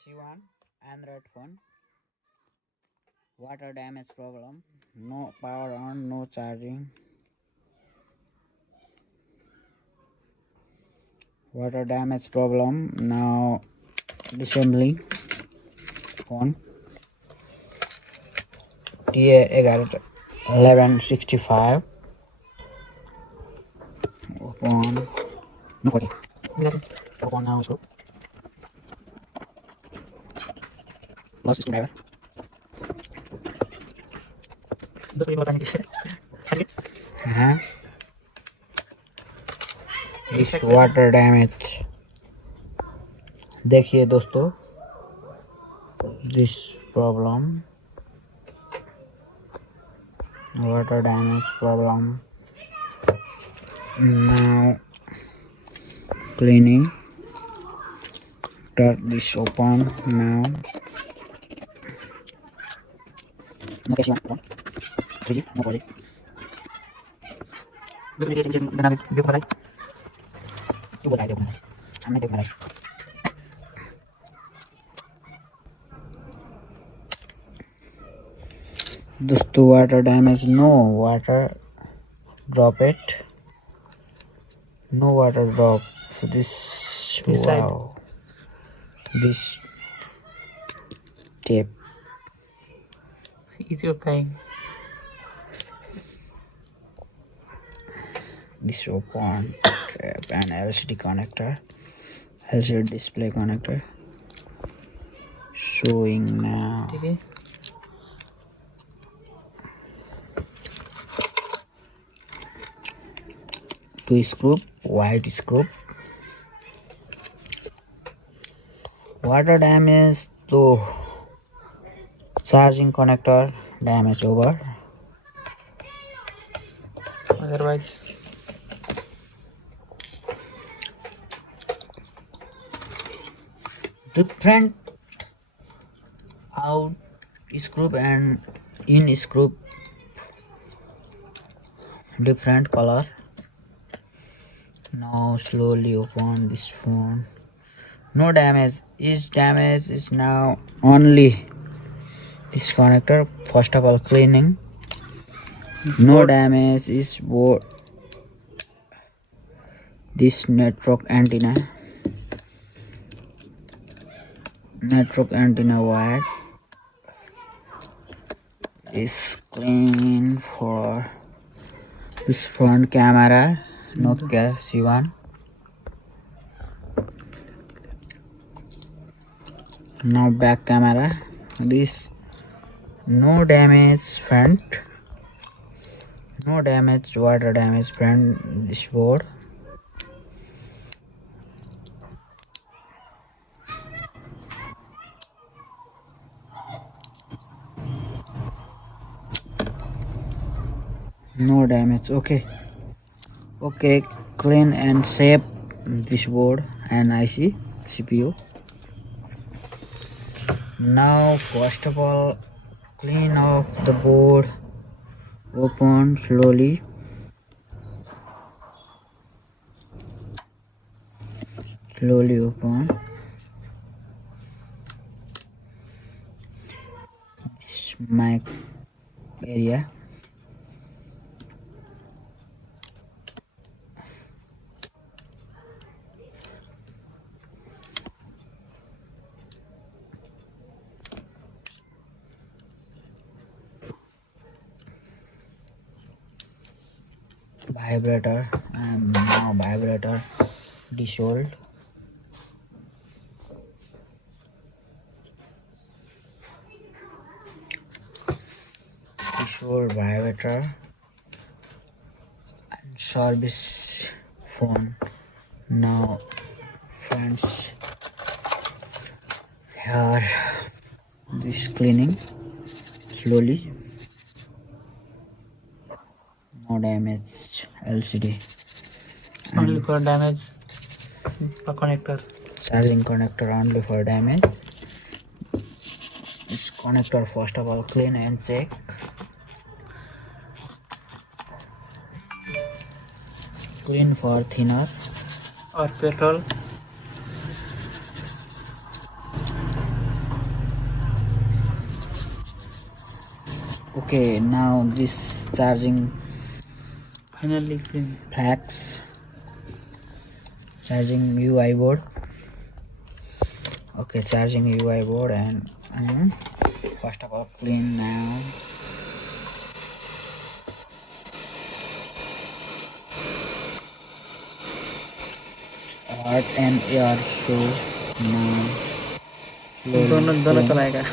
C1 Android phone. Water damage problem. No power on, no charging. Water damage problem. Now disassembly phone. TA-1165. Open. Nobody. Open now. So. Lost screwdriver. This water damage. देखिए दोस्तों, this problem, water damage problem. Now cleaning. Cut this open now. Nokia one. Three. No body. तू बताए देखो हमने देखा है दोस्तों. Water damage. No water drop it. No water drop. So this wow. This tape is okay. This open trap and LCD connector, LCD display connector. Showing now. Okay. Two screw, white screw. Water damage to charging connector damage over. Otherwise, different out screw and in screw, different color. Now slowly open this phone. No damage. Each damage is now only this connector. First of all, cleaning. No damage is board. This network antenna. Network antenna wire is clean for this front camera. Nokia C1. Now back camera. This no damage front. No damage, water damage front. This board. No damage. Okay, clean and shape this board and IC CPU. Now first of all, clean off the board. Open slowly. Open. This mic area. Vibrator and now vibrator dissolved. Dissolved vibrator and service phone. Now friends, here this cleaning slowly. No damage. LCD. only for damage. For connector. Charging connector only for damage. This connector first of all clean and check. Clean for thinner or petrol. Okay, now this charging Finally clean. flags, charging UI board. Okay, charging UI board and first of all clean now. Hot and air show now. दोनों Slowly दोनों clean. चलाएगा.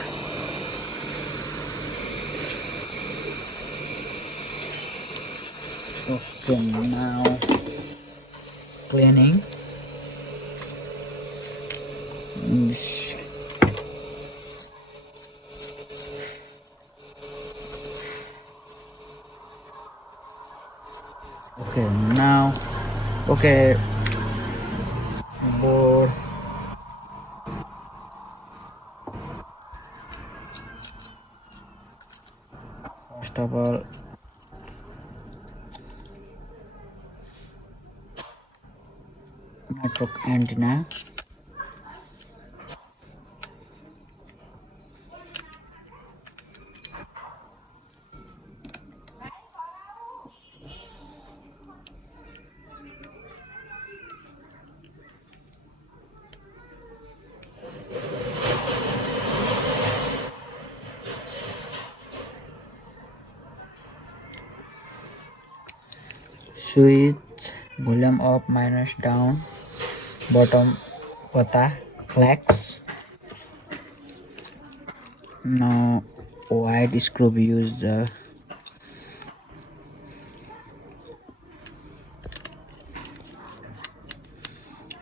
Okay, now cleaning. This- Okay, now okay board. First of all, network antenna. Switch volume up minus down bottom pata flex. Now wide screw use the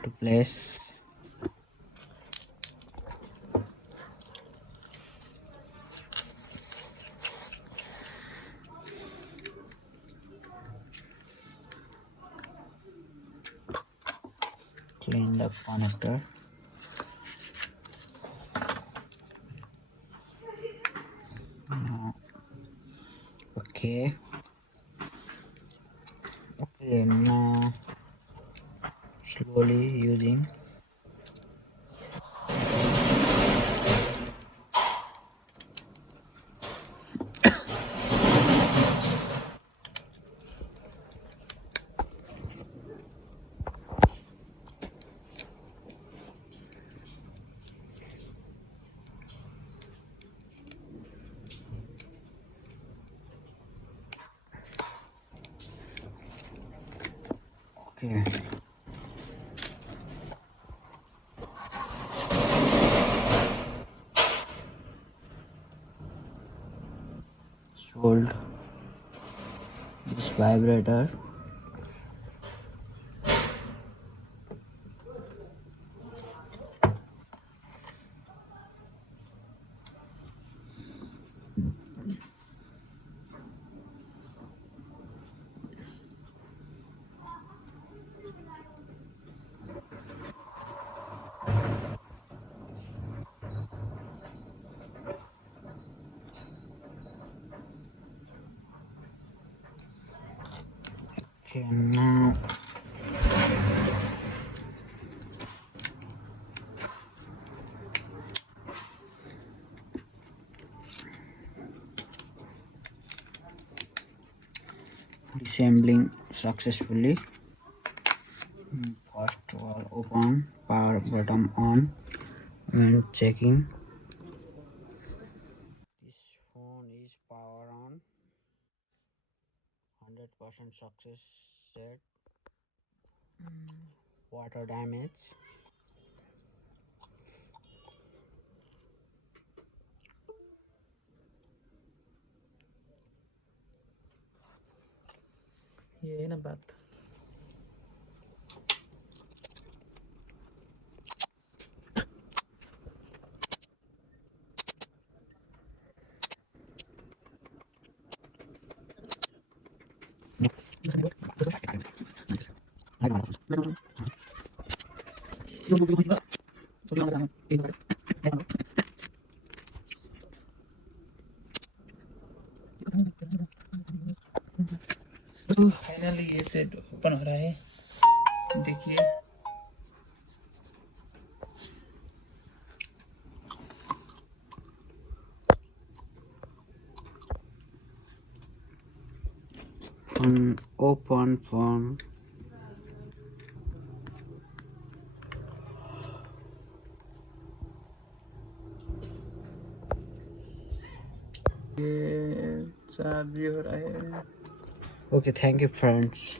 to place clean the connector. Okay. Okay, now slowly using okay. Sold this vibrator. Okay, now assembling successfully. First wall open, power button on. When checking, this phone is power on. 100% success set. Water damage. ये है ना बात. Finally ये set open हो रहा है. देखिए. open phone. ये चार्ज भी हो रहा है. Okay, thank you friends.